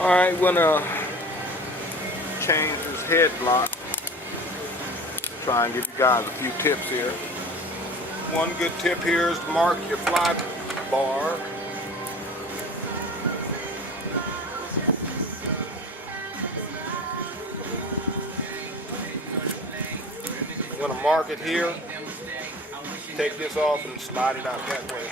Alright, we're gonna change this head block. Try and give you guys a few tips here. One good tip here is to mark your fly bar. I'm gonna mark it here. Take this off and slide it out that way.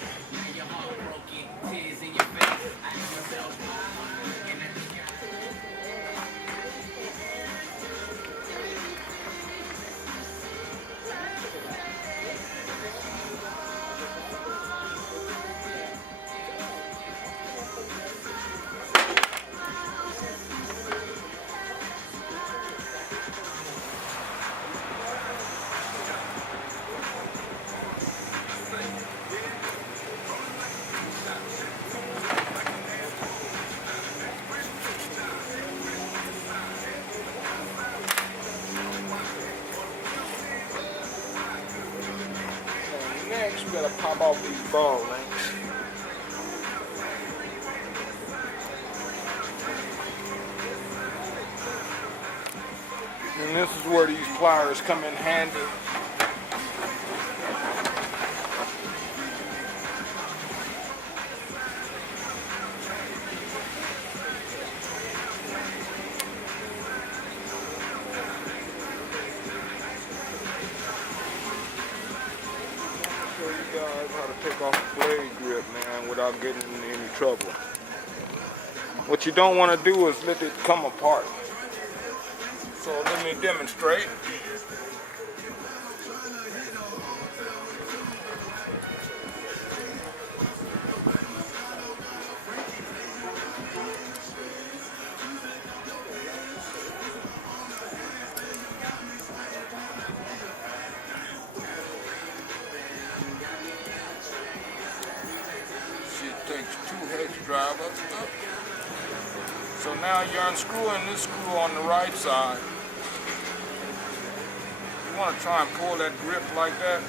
Next, we gotta pop off these ball links. And this is where these pliers come in handy. How to take off the blade grip, man, without getting in any trouble. What you don't want to do is let it come apart. So let me demonstrate. Takes 2 heads drive up. So now you're unscrewing this screw on the right side. You want to try and pull that grip like that.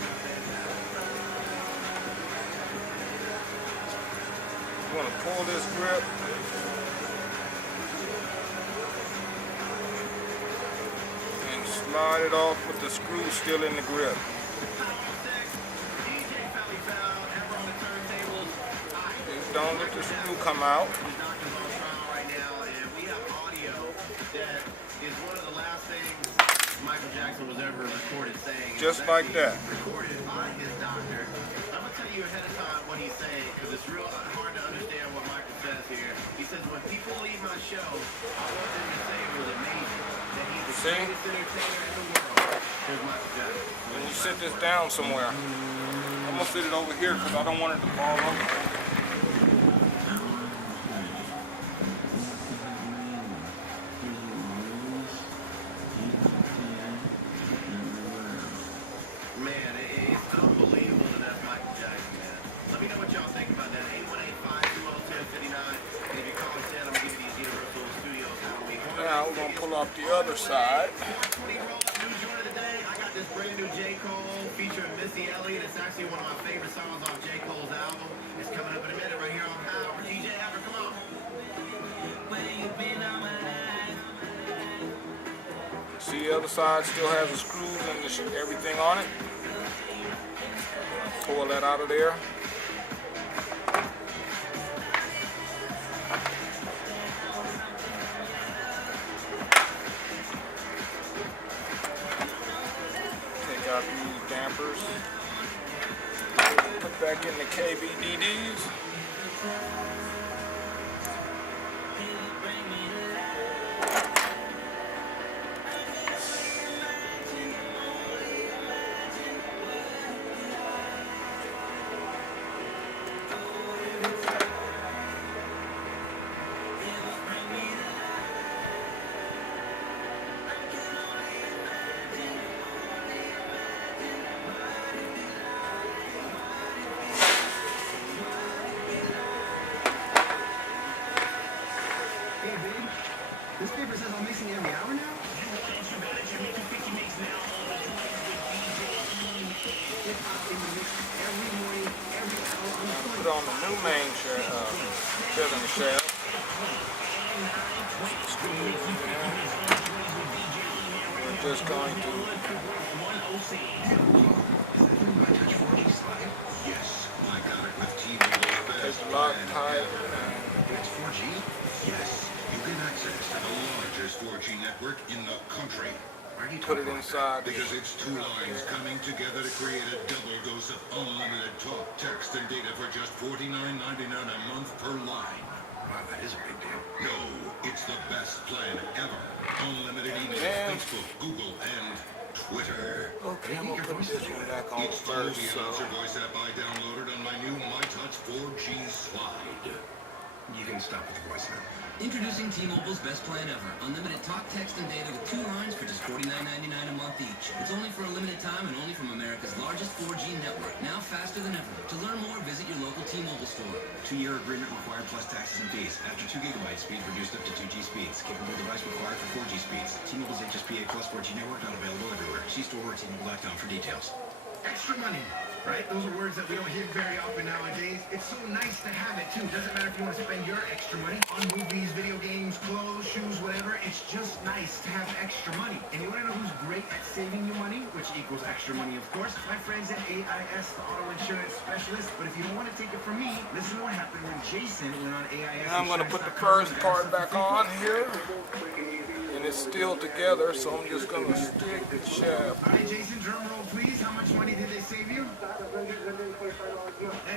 You want to pull this grip. And slide it off with the screw still in the grip. Don't let the screw come out. Michael Jackson was ever recorded saying. Just like that. Recorded by his doctor. I'm gonna tell you ahead of time what he's saying because it's real hard to understand what Michael says here. He says when people leave my show, I want them to say it was amazing. That he's the greatest entertainer in the world. Here's Michael Jackson. When you sit this down somewhere, I'm gonna sit it over here because I don't want it to fall over. Man, it's unbelievable that that's Michael Jackson, man. Let me know what y'all think about that. 818-520-1059. And if you call us in, I'm going to give you these Universal Studios Halloween. Now we're going to pull off the other side. New joint of the day, I got this brand new J. Cole featuring Missy Elliott. It's actually one of my favorite songs off J. Cole's album. It's coming up in a minute right here on Power. DJ Haver, come on. See, the other side still has the screws and everything on it. Pull that out of there. Take out these dampers. Put back in the KBDDs. This paper says I'm mixing every hour now? Put on the new main shaft, shaft. just going to Yes, I got it with T-Mobile's best take lock plan tight. ever. It's 4G? Yes, you can access the largest 4G network in the country. Why are you Put it talking like inside. that? Because it's two lines coming together to create a double dose of unlimited talk, text, and data for just $49.99 a month per line. Wow, that is a big deal. No, it's the best plan ever. Unlimited email, Yeah. Facebook, Google, and Twitter. Okay, I'm gonna put this one back on It's the first. movie So announcer voice app I downloaded on my new MyTouch 4G slide. You can stop with the voice now. Introducing T-Mobile's best plan ever. Unlimited talk, text, and data with 2 lines for just $49.99 a month each. It's only for a limited time and only from America's largest 4G network. Now faster than ever. To learn more, visit your local T-Mobile store. 2-year agreement required plus taxes and fees. After 2 gigabytes, speed reduced up to 2G speeds. Capable device required for 4G speeds. T-Mobile's HSPA plus 4G network not available everywhere. See store or T-Mobile.com for details. Extra money, right? Those are words that we don't hear very often nowadays. It's so nice to have it, too. Doesn't matter if you want to spend your extra money on movies, video games, clothes, shoes, whatever. It's just nice to have extra money. And you want to know who's great at saving you money, which equals extra money, of course? My friends at AIS, the auto insurance specialist. But if you don't want to take it from me, listen to what happened when Jason went on AIS. I'm gonna put the first part back on here, and it's still together. So I'm just gonna stick the shaft. All right, Jason, drum roll, please. How much money did they save you? That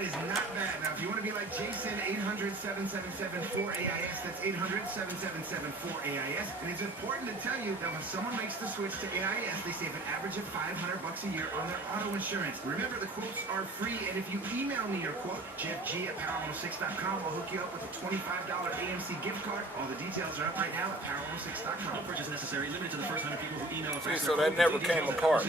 is not bad. Now, if you want to be like Jason, 800-777-4AIS. That's 800-777-4AIS. And it's important to tell you that when someone makes the switch to AIS, they save an average of $500 a year on their auto insurance. Remember, the quotes are free, and if you email me your quote, jeffg@power106.com, I'll hook you up with a $25 AMC gift card. All the details are up right now at power106.com. No purchase necessary. Limited to the first 100 people who email See, so that never came apart.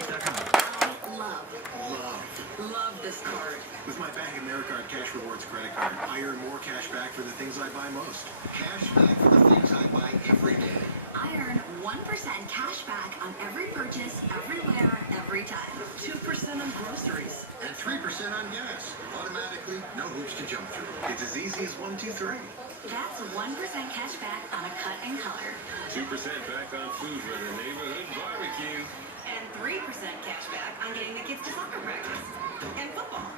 Love this card. With my Bank Americard Cash Rewards credit card, I earn more cash back for the things I buy most. Cash back for the things I buy every day. I earn 1% cash back on every purchase, everywhere, every time. 2% on groceries. And 3% on gas. Automatically, no hoops to jump through. It's as easy as 1, 2, 3. That's 1% cash back on a cut and color. 2% back on food for the neighborhood barbecue. And 3% cash back on getting the kids to soccer practice. And football.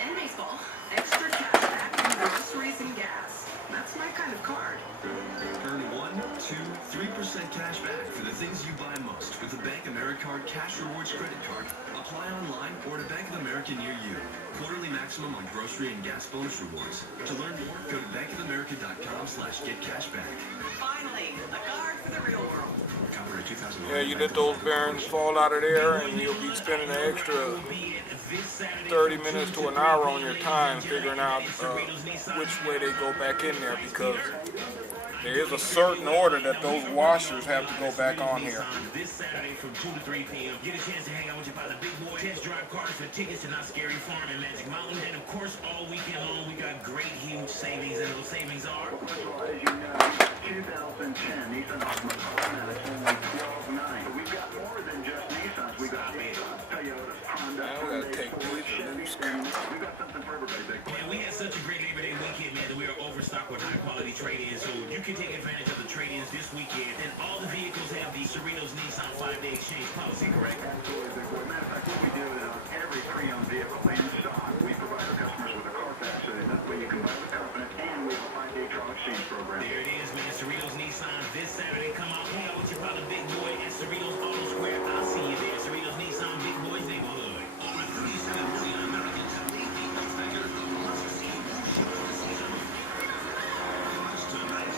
And baseball. Extra cash back on groceries and gas. That's my kind of card. Earn 1, 2, 3% cash back for the things you buy most with the Bank Americard Cash Rewards credit card. Apply online or at Bank of America near you. Quarterly maximum on grocery and gas bonus rewards. To learn more, go to bankofamerica.com/getcashback. Finally, a card for the real world. Copyright 2001. Yeah, you let those bearings fall out of there, and you'll be spending an extra 30 minutes to an hour on your time figuring out which way they go back in there, because there is a certain order that those washers have to go back on here. This Saturday from 2 to 3 p.m. Get a chance to hang out with your father, Big Boy. Test drive cars for tickets to Not Scary Farm and Magic Mountain. And of course, all weekend long, we got great, huge savings. And those savings are... As you know, 2010 Nissan Altima Crown is only $12,900. But we've got more than just Nissans. We've got Nissan, Toyotas, Honda, Now we gotta take Ford, these Chevy, loose. and we've got something for everybody, Big Boy. Man, we had such a great Labor Day weekend, man, that we are overstocked with high-quality trade-ins. So you can take advantage of the trade-ins this weekend. And all the vehicles have the Cerritos Nissan 5-day exchange policy, correct? Absolutely, Big Boy. Matter of fact, what we do is on every pre-owned vehicle in stock, we provide our customers with a Carfax. So that way you can buy with confidence, and we have a 5-day trial exchange program. There it is, man. Cerritos Nissan this Saturday. Come out, hang out with your father, Big Boy, at Cerritos Auto Square. I'll see you there. Cerritos Nissan, Big Boy's neighborhood. Over 37 million Americans have made the figure of must-see movies this season. Tonight,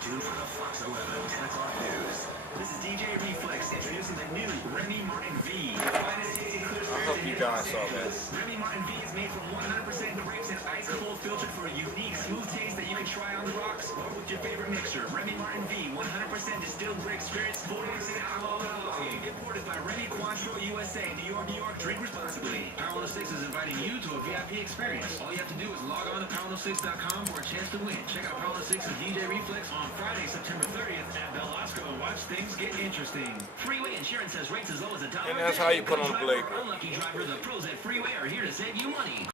Tuned for the Fox 11 10 o'clock news. This is DJ Reflex introducing the new Remy Martin V. I hope you guys saw that. Remy Martin V is made from 100% grapes and ice cold filtered for a unique smooth taste that you can try on the rocks? Or with your favorite mixer, Remy Martin V, 100% distilled grape spirits, 46 alcohol volume. Imported by Remy Cointreau USA, New York, New York. Drink responsibly. Power 106 is inviting you to a VIP experience. All you have to do is log on to power106.com for a chance to win. Check out Power 106 and DJ Reflex on Friday, September 30th at Bel Osco and watch things get interesting. Freeway Insurance has rates as low as $1. And that's how you put on a blade. Unlucky driver, the pros at Freeway are here to save you money.